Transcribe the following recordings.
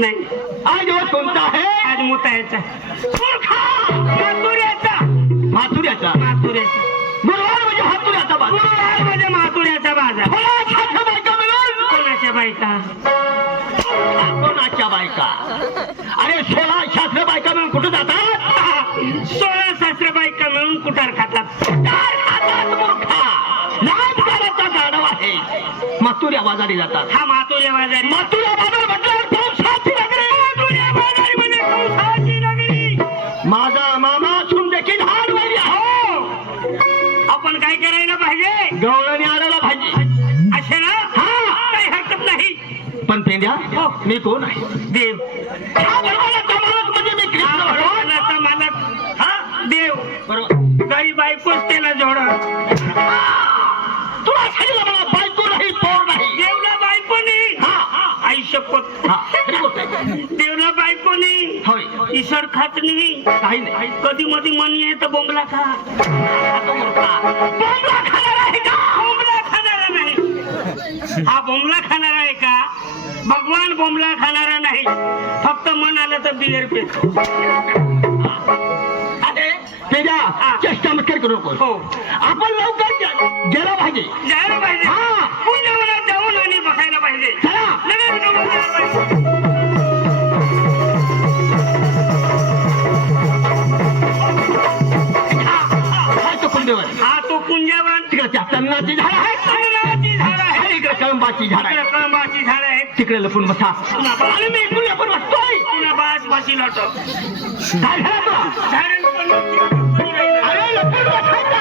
नाही. आज दिवस कोणता आहे? आज मुतायचा. माथुऱ्याचा. माथुऱ्याचा. माथुऱ्याचा. गुरुवार म्हणजे हातुऱ्याचा बाजार. गुरुवार म्हणजे माथुऱ्याचा बाजार. कोणाच्या बायका मिळून? कोणाच्या बायका? कोणाच्या बायका? अरे 16 शास्त्र बायका मिळून कुठं जातात? 16 शास्त्र बायका मिळून कुटार खातात. कुटार खातात मूर्खा. लांब गावाचा गाढव आहे. माथुऱ्या बाजारी जातात. हा माथुऱ्या बाजारी. माथुऱ्या बाजार म्हटल्यावर कंसाची नगरी. माथुऱ्या बाजारी म्हणजे कंसाची नगरी. माझा मामा असून देखील हाड वैरी आहे. आपण काय करायला पाहिजे? गवळणी आणायला पाहिजे. असे ना? हा, काही हरकत नाही. पण पेंड्या हो. मी कोण आहे? देव. हा भगवानाचा मालक म्हणजे मी कृष्ण भगवान. भगवानाचा मालक. हा देव. बरोबर. गरीब बायकोच त्याला जोड. तुला सांगितलं मला बायको नाही, पोर नाही. देवला बायको नाही. हा, आई शपथ. हा, खरी गोष्ट आहे. देवला बायको नाही. होय. ईश्वर खात नाही. काही नाही. कधी मध्ये मन येत बोंबला खा. आता मूर्खा. बोंबला खाणार आहे का? बोंबला खाणारा नाही. हा बोंबला खाणारा आहे का? भगवान बोंबला खाणारा नाही. फक्त मन आलं तर बियर पेतो. अरे पेंड्या, चेष्टा मस्करी करू नको. हो. आपण लवकर गेला पाहिजे. जायला पाहिजे. हा. पुण्यवनात जाऊन आणि बसायला पाहिजे. चला. लगेच जाऊन जायला पाहिजे. हा तो कुंडेवर. हा तो कुंजवन. तिकडे त्या तन्नाची झाड आहे. कमळाची झाड आहे. आणि इकडे कळंबाची झाड आहे. इकडे कळंबाची झाड आहेत. तिकडे लपून बसा. पुन्हा बा- आणि मी इकडून लपून बसतोय. पुन्हा बास बसी लावतो. काय झालं तुला? झाडं पण- अरे लपून बसायचं.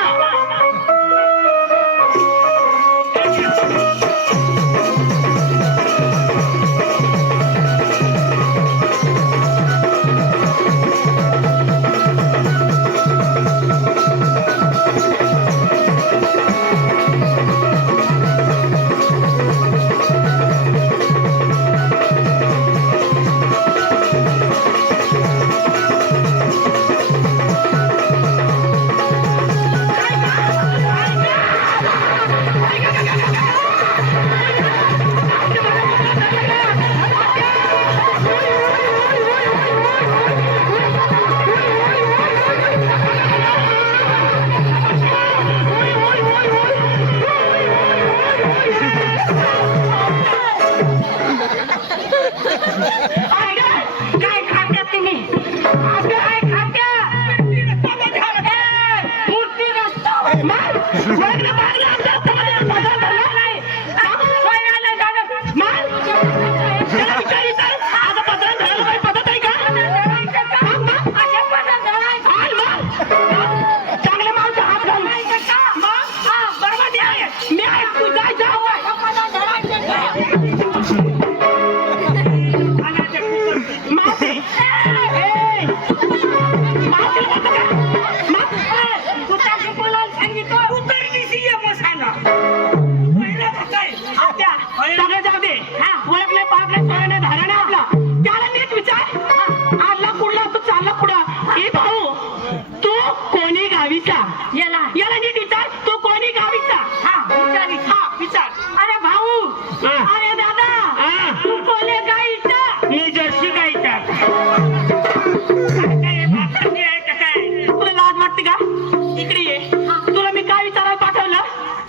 काय खात्या तुम्ही? काय खात्या? मूर्ती नसतो. मागलं आमच्या समाजात बदल झाला नाही. सोयऱ्याला झालं. त्याला विचारितं. आता बदल झाला काही पद्धत आहे का? अशा पद्धत झालाय. चांगले माणसं हात घालून. बरोबर मी आहे. मी आहे. तू जाय जा. याला नीट विचार. तू कोणी गावीचा? विचार. अरे भाऊ. अरे दादा. तू कोणी गाईचा? मी जर्सी गाईचा. तुला लाज वाटते का? इकडे ये. तुला मी काय विचारायला पाठवलं?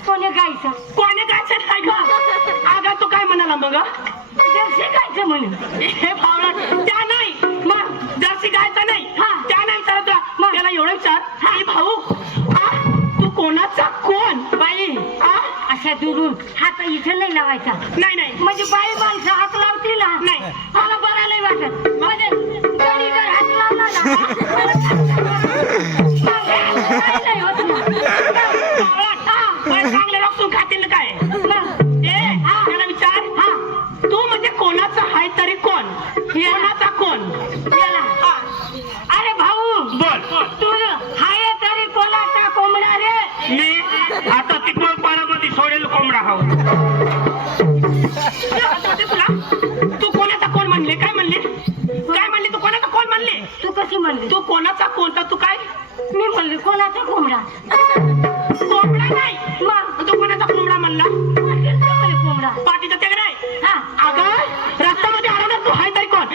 कोणी गायचं? कोणी गायचं नाही का? अगं तू काय म्हणाला मग? जर्सी गायचं म्हणून. हे भावला त्या नाही. मग जर्सी गायचा नाही. त्या नाही विचारत तुला. मग त्याला एवढं विचार. ही भाऊ तू कोणाचा कोण? बाई अशा दुरून हात इथे नाही लावायचा. नाही म्हणजे बाई माणसं हात लावतील ना. नाही. मला बरं नाही वाटत. म्हणजे गडी जर हात लावला नाही होत चांगले रक्षून खातील काय? त्याला विचार. तू म्हणजे कोणाचा आहे तरी कोण? कोणाचा कोण? अरे भाऊ बोल. तू हाय तरी कोणाचा कोंबडा रे? मी आता तिकडून पाण्यामध्ये सोडेल कोंबडा खाऊ. तुला तू कोणाचा कोण म्हणले? काय म्हणले? काय म्हणले? तू कोणाचा कोण म्हणले? तू कशी म्हणली? तू कोणाचा कोणता? तू काय मी म्हणली कोणाचा कोंबडा? कोंबडा नाही. मग तू कोणाचा कोंबडा म्हणला? कोंबडा पाठीचा त्याग नाही. अगं रस्त्यामध्ये आला ना तू हाय तरी कोण?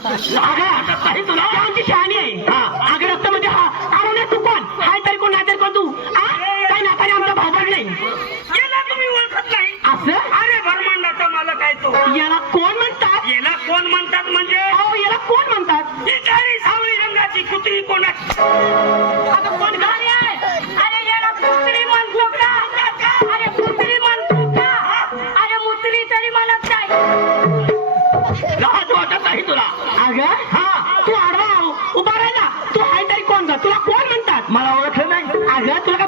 अगं वाटत नाही तुला ती आमची शहाणी आहे हा. अगं रक्त म्हणजे हा अरे नाही तू कोण हाय तरी कोण नाही तरी कोण तू काही नाताने आमचा भाऊ नाही याला तुम्ही ओळखत नाही असं अरे ब्रह्मांडाचा मालक आहे तो याला कोण म्हणतात याला कोण म्हणतात म्हणजे अहो याला कोण म्हणतात ही काळी सावळी रंगाची कुत्री कोणाची आता कोण का? अरे याला कुत्री म्हणतो का अरे कुत्री म्हणतो का अरे मुत्री तरी म्हणत नाही लाज वाटत नाही तुला अगं हा तू आडवा उभा राहिला तू हाय तरी कोण ग तुला कोण म्हणतात मला ओळखलं नाही अगं तुला